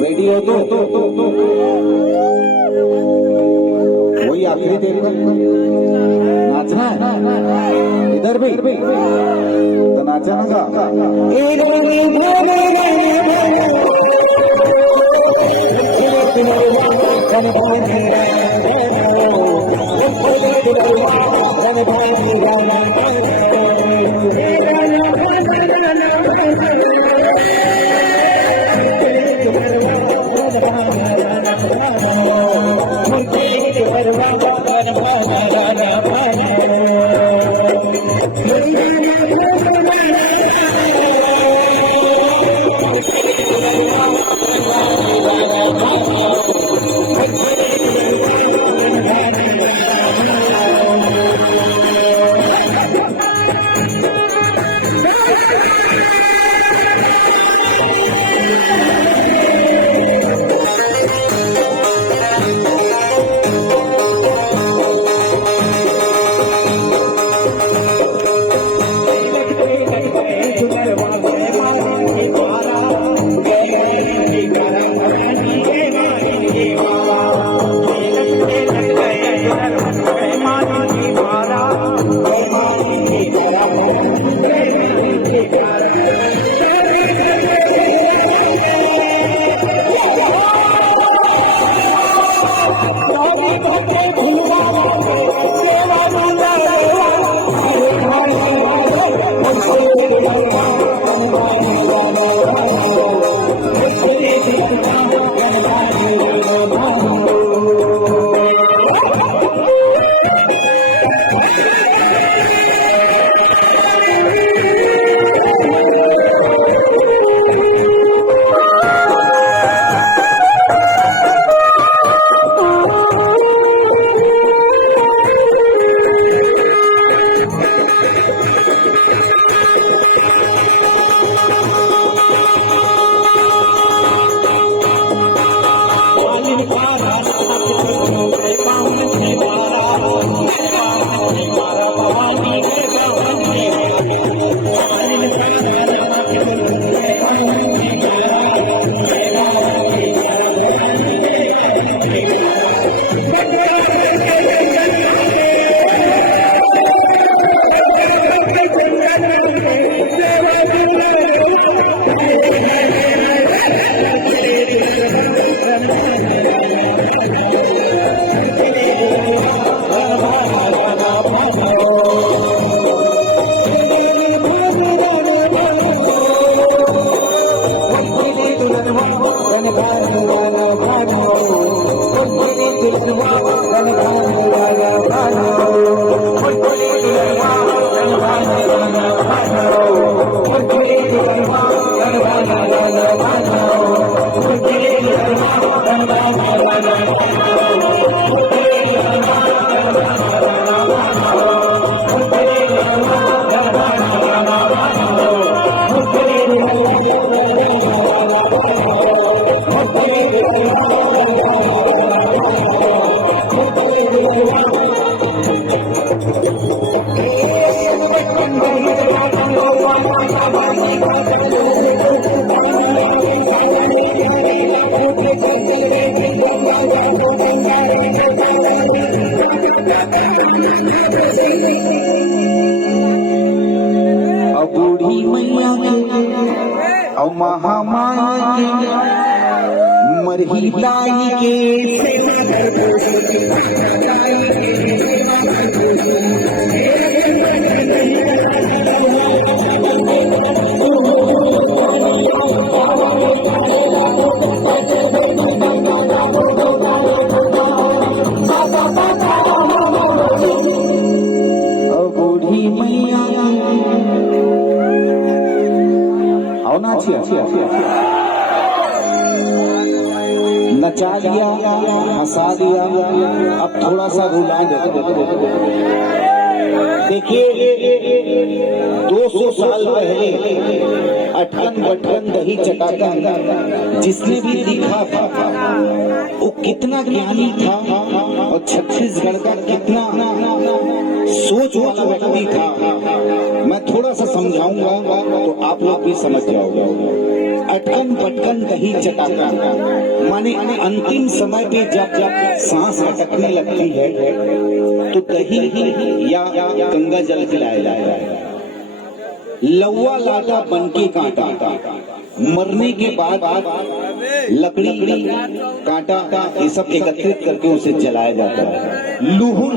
Radio तो वही आखिरी देर नाचना है इधर भी तो नाचा ना बूढ़ी मैया और महामाया के मरही ताई के बूढ़ी मैया आओ ना, अच्छी नचा दिया, हंसा दिया, अब थोड़ा सा रुला दो। देखिए 200 साल पहले अटकन बटकन दही चटाकर जिसने भी लिखा था वो कितना ज्ञानी था और छत्तीसगढ़ का कितना सोच वाला व्यक्ति था। मैं थोड़ा सा समझाऊंगा तो आप लोग भी समझ जाओगे। अटकन बटकन दही चटाकर माने अंतिम समय पे जब सांस अटकने लगती है तो दही या गंगा जल पिलाया जाए। लौवा लाटा बनके कांटा, मरने के बाद लकड़ी कांटा ये सब एकत्रित करके उसे जलाया जाता है। लुहुर